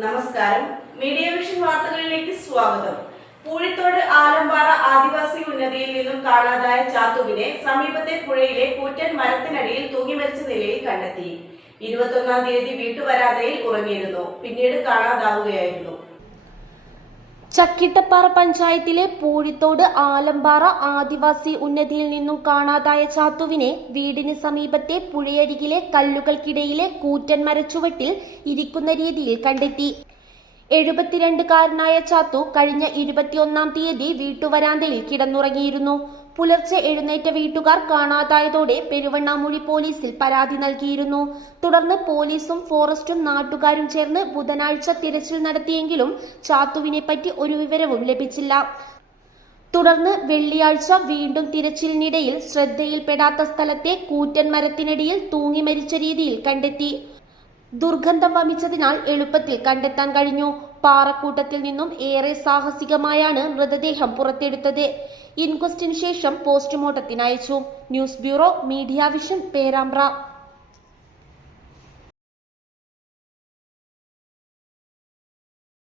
നമസ്കാരം. Media vision വാർത്തകളിലേക്ക് സ്വാഗതം. പൂഴിത്തോട് ആലമ്പാറ ആദിവാസി ഉന്നതിയിൽ നിന്നും കാണാതായ ചാത്തുവിനെ സമീപത്തെ പുഴയിലെ കൂറ്റൻ മരത്തിനടിയിൽ തൂങ്ങിമരിച്ച നിലയിൽ കണ്ടെത്തി. 21-ാം തീയതി വീട്ടുവരാന്തയിൽ ഉറങ്ങിയിരുന്നു. പിന്നീട് കാണാതാവുകയായിരുന്നു. ചക്കിട്ടപ്പാറ പഞ്ചായത്തിലെ പൂഴിത്തോട് ആലമ്പാറ ആദിവാസി ഉന്നതിയിൽ നിന്നും കാണാതായ ചാത്തുവിനെ വീടിന് സമീപത്തെ പുഴയരികിലെ കല്ലുകൾക്കിടയിലെ കൂറ്റൻ മരച്ചുവട്ടിൽ ഇരിക്കുന്ന രീതിയിൽ കണ്ടെത്തി. 72-കാരനായ ചാത്തു കഴിഞ്ഞ 21-ാം തീയതി വീട്ടുവരാന്തയിൽ കിടന്നുറങ്ങിയിരുന്നു. പുലർച്ചെ എഴുന്നേറ്റ വീട്ടുകാർ കാണാതായതോടെ പെരുവണ്ണാമൂഴി പോലീസിൽ പരാതി നൽകിയിരുന്നു. തുടർന്ന് പോലീസും ഫോറസ്റ്റും നാട്ടുകാരും ചേർന്ന് ബുധനാഴ്ച തിരച്ചിൽ നടത്തിയെങ്കിലും ചാത്തുവിനെ പറ്റി ഒരു വിവരവും ലഭിച്ചില്ല. തുടർന്ന് വെള്ളിയാഴ്ച വീണ്ടും തിരച്ചിലിനിടയിൽ ശ്രദ്ധയിൽപ്പെടാത്ത സ്ഥലത്തെ കൂറ്റൻ മരത്തിനടിയിൽ തൂങ്ങി മരിച്ച രീതിയിൽ കണ്ടെത്തി. ദുർഗന്ധം വമിച്ചതിനാൽ എളുപ്പത്തിൽ കണ്ടെത്താൻ കഴിഞ്ഞു. പാറക്കൂട്ടത്തിൽ നിന്നും ഏറെ സാഹസികമായാണ് മൃതദേഹം പുറത്തെടുത്തത്. ഇൻക്വസ്റ്റിന് ശേഷം പോസ്റ്റ്മോർട്ടത്തിന് അയച്ചു. News bureau, media vision, Perambra.